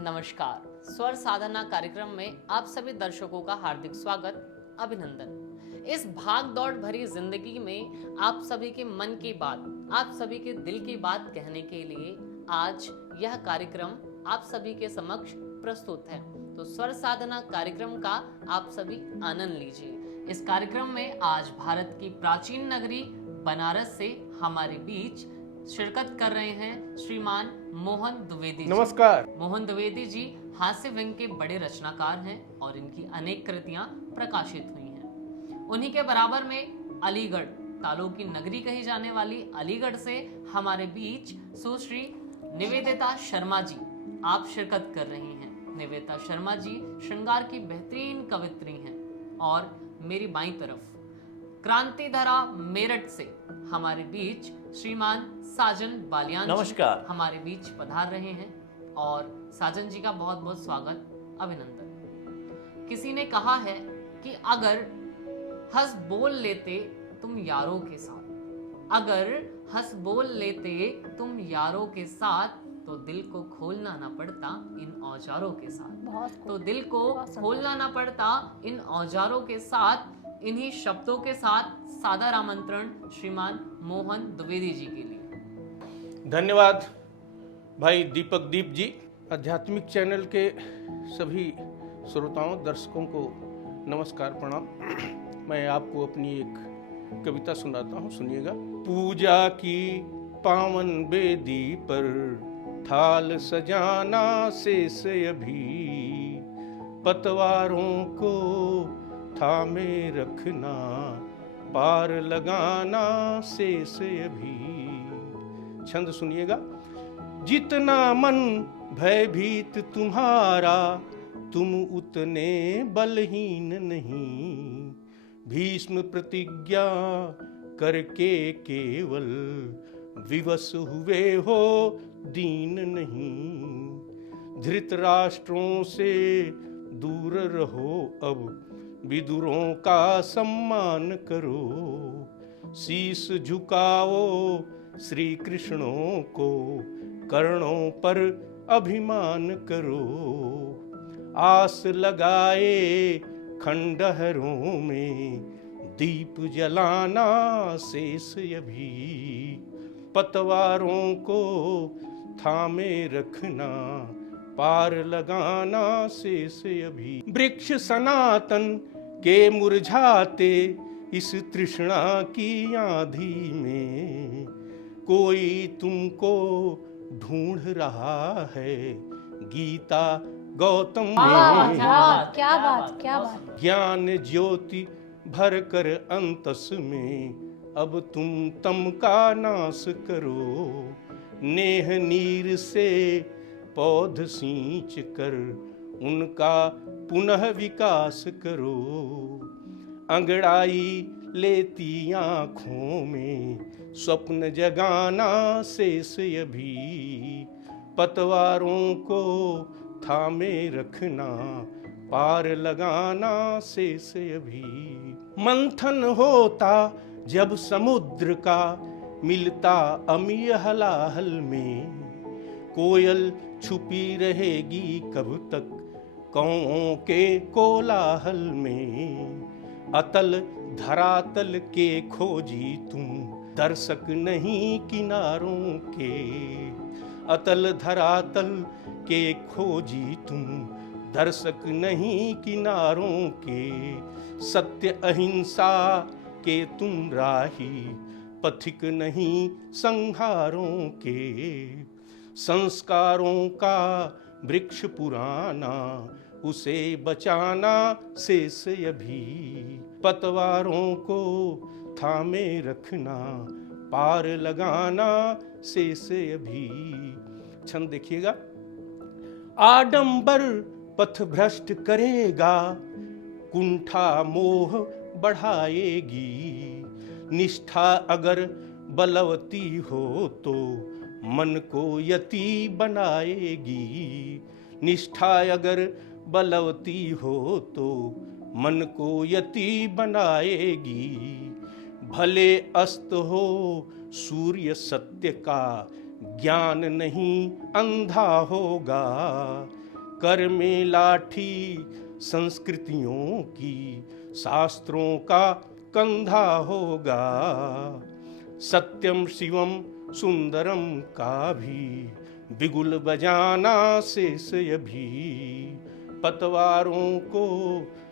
नमस्कार। स्वर साधना कार्यक्रम में आप सभी दर्शकों का हार्दिक स्वागत, अभिनंदन। इस भाग दौड़ भरी जिंदगी में आप सभी के मन की बात, आप सभी के दिल की बात कहने के लिए आज यह कार्यक्रम आप सभी के समक्ष प्रस्तुत है। तो स्वर साधना कार्यक्रम का आप सभी आनंद लीजिए। इस कार्यक्रम में आज भारत की प्राचीन नगरी बनारस से हमारे बीच शिरकत कर रहे हैं श्रीमान मोहन द्विवेदी जी। नमस्कार। मोहन द्विवेदी जी हास्य व्यंग के बड़े रचनाकार हैं और इनकी अनेक कृतियां प्रकाशित हुई हैं। उन्हीं के बराबर में अलीगढ़, तालों की नगरी कही जाने वाली अलीगढ़ से हमारे बीच सुश्री निवेदिता शर्मा जी आप शिरकत कर रही हैं। निवेदिता शर्मा जी श्रृंगार की बेहतरीन कवित्री हैं। और मेरी बाईं तरफ क्रांतिधरा मेरठ से हमारे बीच श्रीमान साजन बालियान नमस्कार। हमारे बीच पधार रहे हैं। और साजन जी का बहुत बहुत स्वागत, अभिनंदन। किसी ने कहा है कि अगर हंस बोल लेते तुम यारों के साथ, अगर हंस बोल लेते तुम यारों के साथ, तो दिल को खोलना ना पड़ता इन औजारों के साथ। तो दिल को खोलना ना पड़ता इन औजारों के साथ। इन्हीं शब्दों के साथ सादर आमंत्रण श्रीमान मोहन द्विवेदी जी के लिए। धन्यवाद भाई दीपक दीप जी। आध्यात्मिक चैनल के सभी श्रोताओं, दर्शकों को नमस्कार, प्रणाम। मैं आपको अपनी एक कविता सुनाता हूँ, सुनिएगा। पूजा की पावन वेदी पर थाल सजाना शेष अभी, पतवारों को थामे रखना पार लगाना शेष अभी। छंद सुनिएगा। जितना मन भयभीत तुम्हारा, तुम उतने बलहीन नहीं। भीष्म प्रतिज्ञा करके केवल विवश हुए हो, दीन नहीं। धृतराष्ट्रों से दूर रहो अब, विदुरों का सम्मान करो। शीश झुकाओ श्री कृष्णों को, कर्णों पर अभिमान करो। आस लगाए खंडहरों में, दीप जलाना शेष अभी। पतवारों को थामे रखना पार लगाना शेष अभी। वृक्ष सनातन के मुरझाते इस तृष्णा की आंधी में, कोई तुमको ढूंढ रहा है गीता गौतम में। क्या बात। ज्ञान ज्योति भर कर अंतस में, अब तुम तम का नाश करो। नेह नीर से पौध सींच कर उनका पुनः विकास करो। अंगड़ाई लेती आँखों में, स्वप्न जगाना शेष अभी। पतवारों को थामे रखना पार लगाना शेष अभी। मंथन होता जब समुद्र का, मिलता अमीय हलाहल में। कोयल छुपी रहेगी कब तक कौओं के कोलाहल में। अतल धरातल के खोजी तुम, दर्शक नहीं किनारों के। अतल धरातल के खोजी तुम, दर्शक नहीं किनारों के। सत्य अहिंसा के तुम राही, पथिक नहीं संहारों के। संस्कारों का वृक्ष पुराना, उसे बचाना शेष अभी। पतवारों को थामे रखना पार लगाना शेष अभी। छंद देखिएगा। आडंबर पथ भ्रष्ट करेगा, कुंठा मोह बढ़ाएगी। निष्ठा अगर बलवती हो तो मन को यति बनाएगी। निष्ठा अगर बलवती हो तो मन को यति बनाएगी। भले अस्त हो सूर्य सत्य का, ज्ञान नहीं अंधा होगा। कर में लाठी संस्कृतियों की, शास्त्रों का कंधा होगा। सत्यम शिवम सुंदरम का भी बिगुल बजाना शेष भी। पतवारों को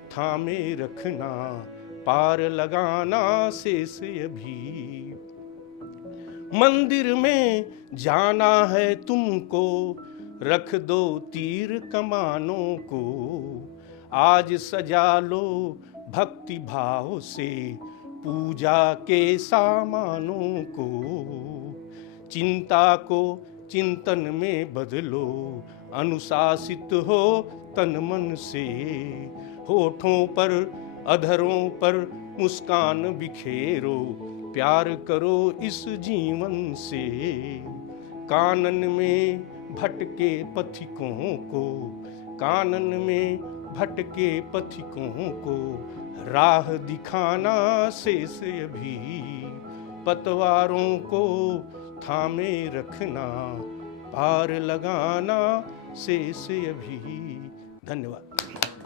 थामे रखना, पार लगाना शेष भी। मंदिर में जाना है तुमको, रख दो तीर कमानों को। आज सजा लो भक्ति भाव से पूजा के सामानों को। चिंता को चिंतन में बदलो, अनुशासित हो तन मन से। होठों पर अधरों पर मुस्कान बिखेरो, प्यार करो इस जीवन से। कानन में भटके पथिकों को, कानन में भटके पथिकों को राह दिखाना शेष भी। पतवारों को थामे रखना, पार लगाना शेष भी। धन्यवाद।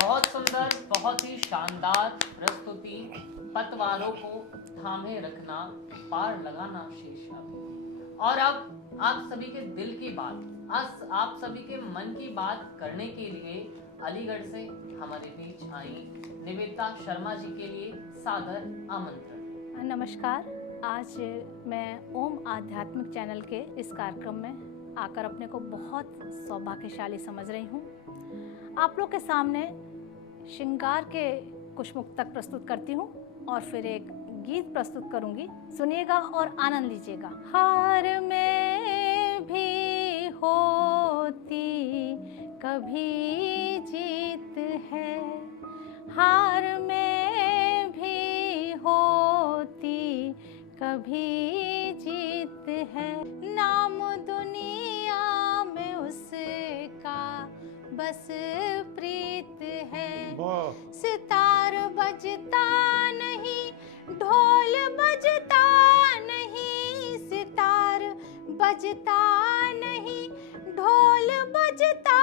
बहुत सुंदर, बहुत ही शानदार प्रस्तुति। पतवारों को थामे रखना, पार लगाना शेष भी। और अब आप सभी के दिल की बात, आप सभी के मन की बात करने के लिए अलीगढ़ से हमारे बीच आई निवेदिता शर्मा जी के लिए सादर आमंत्रण। नमस्कार। आज मैं ओम आध्यात्मिक चैनल के इस कार्यक्रम में आकर अपने को बहुत सौभाग्यशाली समझ रही हूँ। आप लोग के सामने श्रृंगार के कुछ मुक्तक प्रस्तुत करती हूँ और फिर एक गीत प्रस्तुत करूँगी। सुनिएगा और आनंद लीजिएगा। हार में भी होती कभी जीत है, हार में भी होती कभी जीत है। नाम दुनिया में उसका बस प्रीत है। सितार बजता नहीं, ढोल बजता नहीं। सितार बजता नहीं, ढोल बजता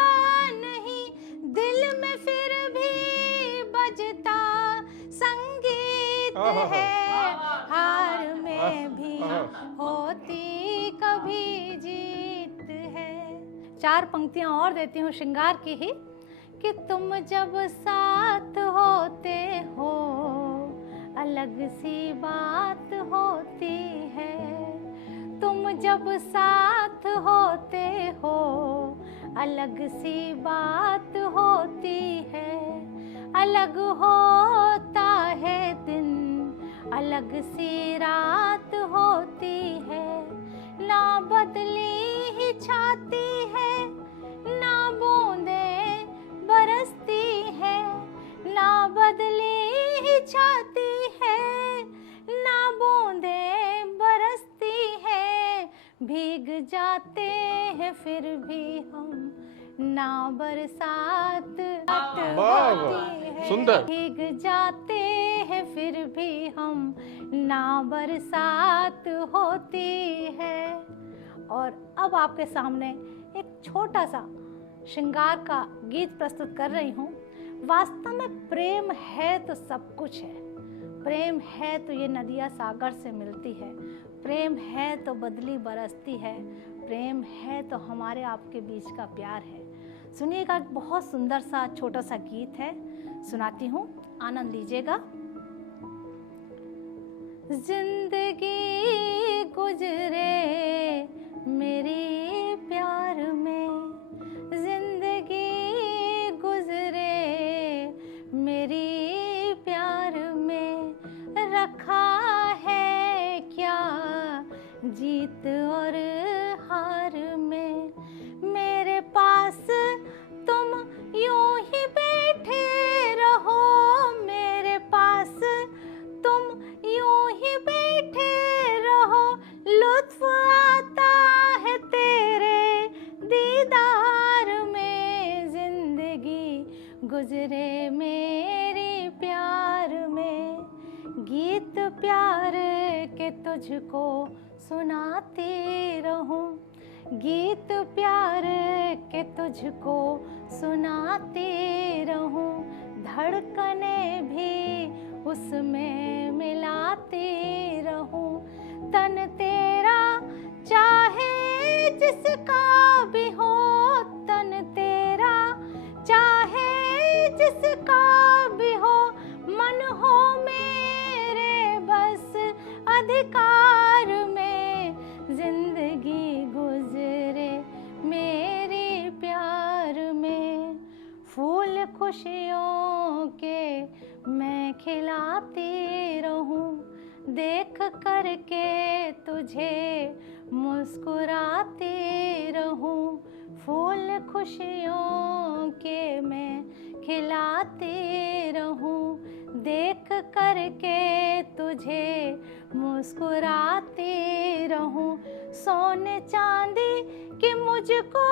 नहीं। दिल में फिर भी बजता संगीत है। हार में भी होती कभी जीत है। चार पंक्तियां और देती हूँ श्रृंगार की ही कि तुम जब साथ होते हो अलग सी बात होती है। तुम जब साथ होते हो अलग सी बात होती है। अलग होता है दिन, अलग सी रात होती है। ना बदली ही छाती है, ना बूंदे बरसती है। ना बदली ही छाती है, ना बूंदे बरसती है। भीग जाते हैं फिर भी हम, ना बरसात होती है। सुंदर। भीग जाते हैं फिर भी हम, ना बरसात होती है। और अब आपके सामने एक छोटा सा श्रृंगार का गीत प्रस्तुत कर रही हूँ। वास्तव में प्रेम है तो सब कुछ है। प्रेम है तो ये नदियाँ सागर से मिलती है। प्रेम है तो बदली बरसती है। प्रेम है तो हमारे आपके बीच का प्यार है। सुनिएगा, एक बहुत सुंदर सा छोटा सा गीत है, सुनाती हूँ, आनंद लीजिएगा। जिंदगी गुजरे मेरे प्यार में, जिंदगी गुजरे मेरी प्यार में। रखा है क्या जीत और हार में। मेरे पास तुम यूं ही बैठे रहो, मेरे पास तुम यूं ही बैठे रहो। लुत्फ आता है तेरे दीदार में। जिंदगी गुजरे मेरी प्यार में। गीत प्यार के तुझको सुनाती रहूं, गीत प्यार के तुझको सुनाती रहूं, धड़कने भी उसमें मिलाती रहूं। तन तेरा चाहे जिसका भी हो, तन तेरा चाहे जिसका भी हो, मन हो मेरे बस अधिकार में, जिंदगी गुजरे मेरी प्यार में। फूल खुशियों के मैं खिलाती रहूं, देख करके तुझे मुस्कुराती रहूं। फूल खुशियों के मैं खिलाती रहूं, देख करके तुझे मुस्कुराती रहूं। सोने चांदी की मुझको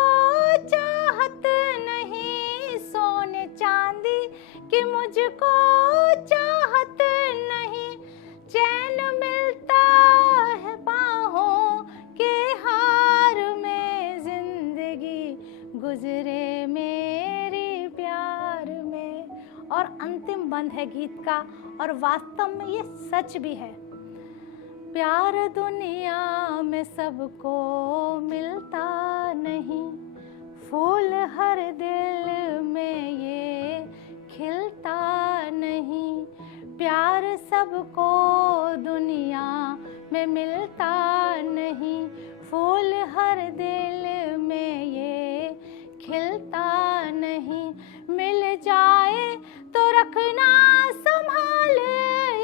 चाहत नहीं, सोने चांदी की मुझको चाहत नहीं, चैन मिलता है बाहों के हार में, जिंदगी गुजरे मेरी प्यार में। और अंतिम बंद है गीत का, और वास्तव में ये सच भी है। प्यार दुनिया में सबको मिलता नहीं, फूल हर दिल में ये खिलता नहीं। प्यार सबको दुनिया में मिलता नहीं, फूल हर दिल में ये खिलता नहीं। मिल जाए तो रखना संभाल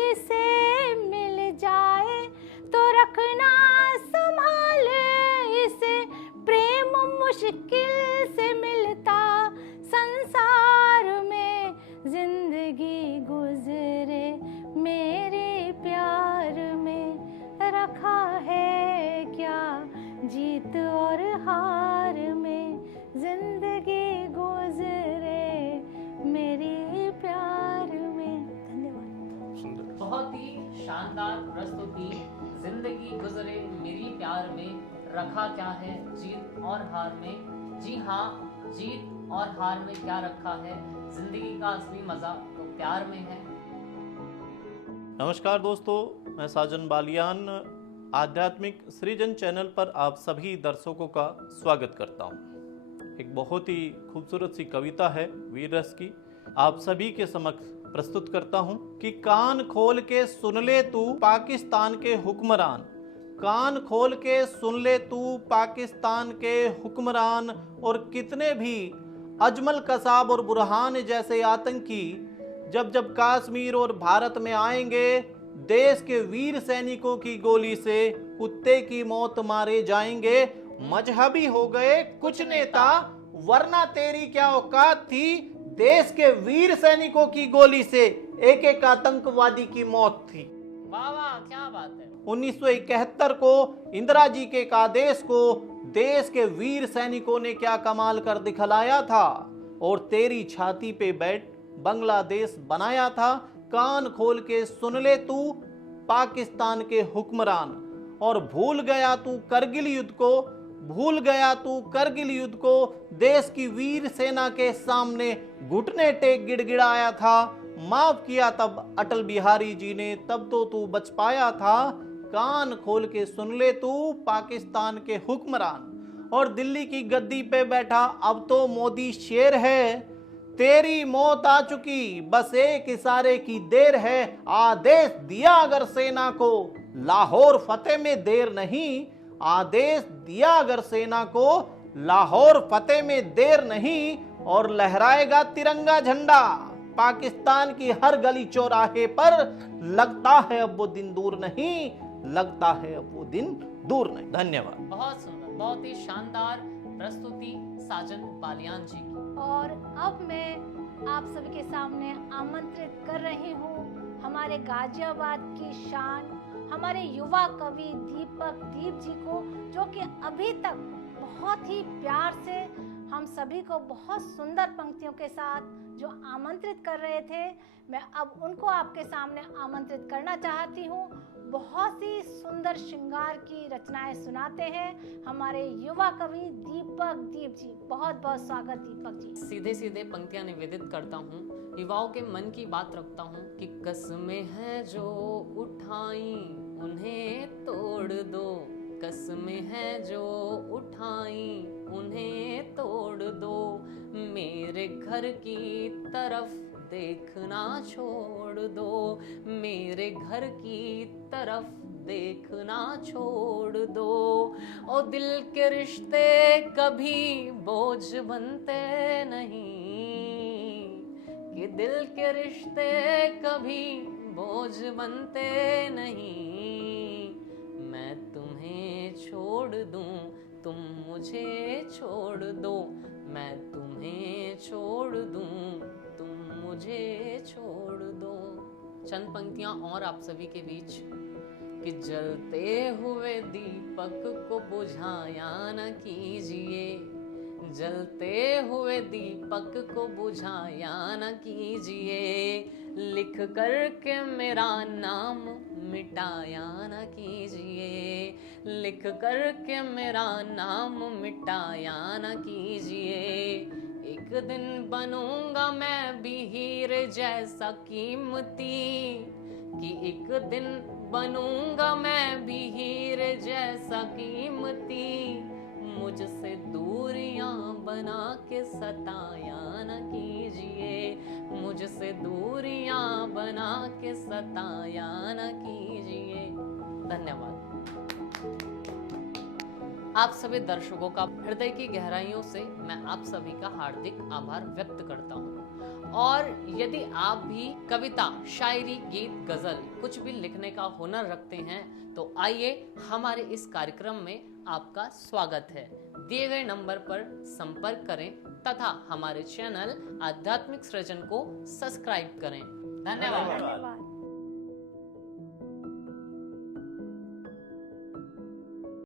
इसे, मिल जाए तो रखना संभाल इसे। प्रेम मुश्किल से मिलता संसार में, जिंदगी गुजरे मेरे प्यार में। रखा है क्या जीत और हार में, जिंदगी गुजरे मेरी प्यार में। धन्यवाद। सुंदर। बहुत ही शानदार प्रस्तुति। जिंदगी गुजरे मेरी प्यार में, रखा क्या है जीत और हार में। जी हाँ, जीत और हार में क्या रखा है? जिंदगी का असली मजा तो प्यार में है। नमस्कार दोस्तों, मैं साजन बालियान आध्यात्मिक सृजन चैनल पर आप सभी दर्शकों का स्वागत करता हूं। एक बहुत ही खूबसूरत सी कविता है वीर रस की, आप सभी के समक्ष प्रस्तुत करता हूं कि कान खोल के सुन ले तू पाकिस्तान के हुक्मरान, कान खोल के सुन ले तू पाकिस्तान के हुक्मरान, और कितने भी अजमल कसाब और बुरहान जैसे आतंकी जब जब कश्मीर और भारत में आएंगे, देश के वीर सैनिकों की गोली से कुत्ते की मौत मारे जाएंगे। मजहबी हो गए कुछ नेता, वरना तेरी क्या औकात थी, देश के वीर सैनिकों की गोली से एक एक आतंकवादी की मौत थी। वाह वाह, क्या बात है। 1971 को इंदिरा जी के एक आदेश को देश के वीर सैनिकों ने क्या कमाल कर दिखलाया था, और तेरी छाती पे बैठ बांग्लादेश बनाया था। कान खोल के सुन ले तू पाकिस्तान के हुक्मरान, और भूल गया तू करगिल युद्ध को, भूल गया तू करगिल युद्ध को, देश की वीर सेना के सामने घुटने टेक गिड़गिड़ाया था। माफ किया तब अटल बिहारी जी ने, तब तो तू बच पाया था। कान खोल के सुन ले तू पाकिस्तान के हुक्मरान, और दिल्ली की गद्दी पे बैठा अब तो मोदी शेर है। तेरी मौत आ चुकी, बस एक इशारे की देर है। आदेश दिया अगर सेना को, लाहौर फतेह में देर नहीं। आदेश दिया अगर सेना को, लाहौर फतेह में देर नहीं। और लहराएगा तिरंगा झंडा पाकिस्तान की हर गली चौराहे पर। लगता है अब वो दिन दूर नहीं, लगता है अब वो दिन दूर नहीं। धन्यवाद। बहुत सुंदर, बहुत ही शानदार प्रस्तुति साजन बालियान जी की। और अब मैं आप सभी के सामने आमंत्रित कर रही हूँ हमारे गाजियाबाद की शान, हमारे युवा कवि दीपक दीप जी को, जो कि अभी तक बहुत ही प्यार से हम सभी को बहुत सुंदर पंक्तियों के साथ जो आमंत्रित कर रहे थे, मैं अब उनको आपके सामने आमंत्रित करना चाहती हूँ। बहुत ही सुंदर श्रृंगार की रचनाएं सुनाते हैं हमारे युवा कवि दीपक दीप जी। बहुत बहुत स्वागत दीपक जी। सीधे सीधे पंक्तियां निवेदित करता हूँ, युवाओं के मन की बात रखता हूँ कि कस्में हैं जो उठाई उन्हें तोड़ दो, कस्में हैं जो उठाई उन्हें तोड़ दो, मेरे घर की तरफ देखना छोड़ दो, मेरे घर की तरफ देखना छोड़ दो। ओ दिल के रिश्ते कभी बोझ बनते नहीं, कि दिल के रिश्ते कभी बोझ बनते नहीं, मैं तुम्हें छोड़ दूं तुम मुझे छोड़ दो, मैं तुम्हें छोड़ दूं तुम मुझे छोड़ दो। चंद पंक्तियां और आप सभी के बीच कि जलते हुए दीपक को बुझाया न कीजिए, जलते हुए दीपक को बुझाया न कीजिए, लिख कर के मेरा नाम मिटाया न कीजिए, लिख कर के मेरा नाम मिटाया न कीजिए, एक दिन बनूंगा मैं भी हीरे जैसा कीमती, कि एक दिन बनूंगा मैं भी हीरे जैसा कीमती, मुझसे दूरियां बना के सताया न कीजिए, मुझसे दूरियां बना के सताया न कीजिए। धन्यवाद। आप सभी दर्शकों का हृदय की गहराइयों से मैं आप सभी का हार्दिक आभार व्यक्त करता हूँ। और यदि आप भी कविता, शायरी, गीत, गजल कुछ भी लिखने का हुनर रखते हैं तो आइए हमारे इस कार्यक्रम में आपका स्वागत है। दिए गए नंबर पर संपर्क करें तथा हमारे चैनल आध्यात्मिक सृजन को सब्सक्राइब करें। धन्यवाद। धन्यवाद।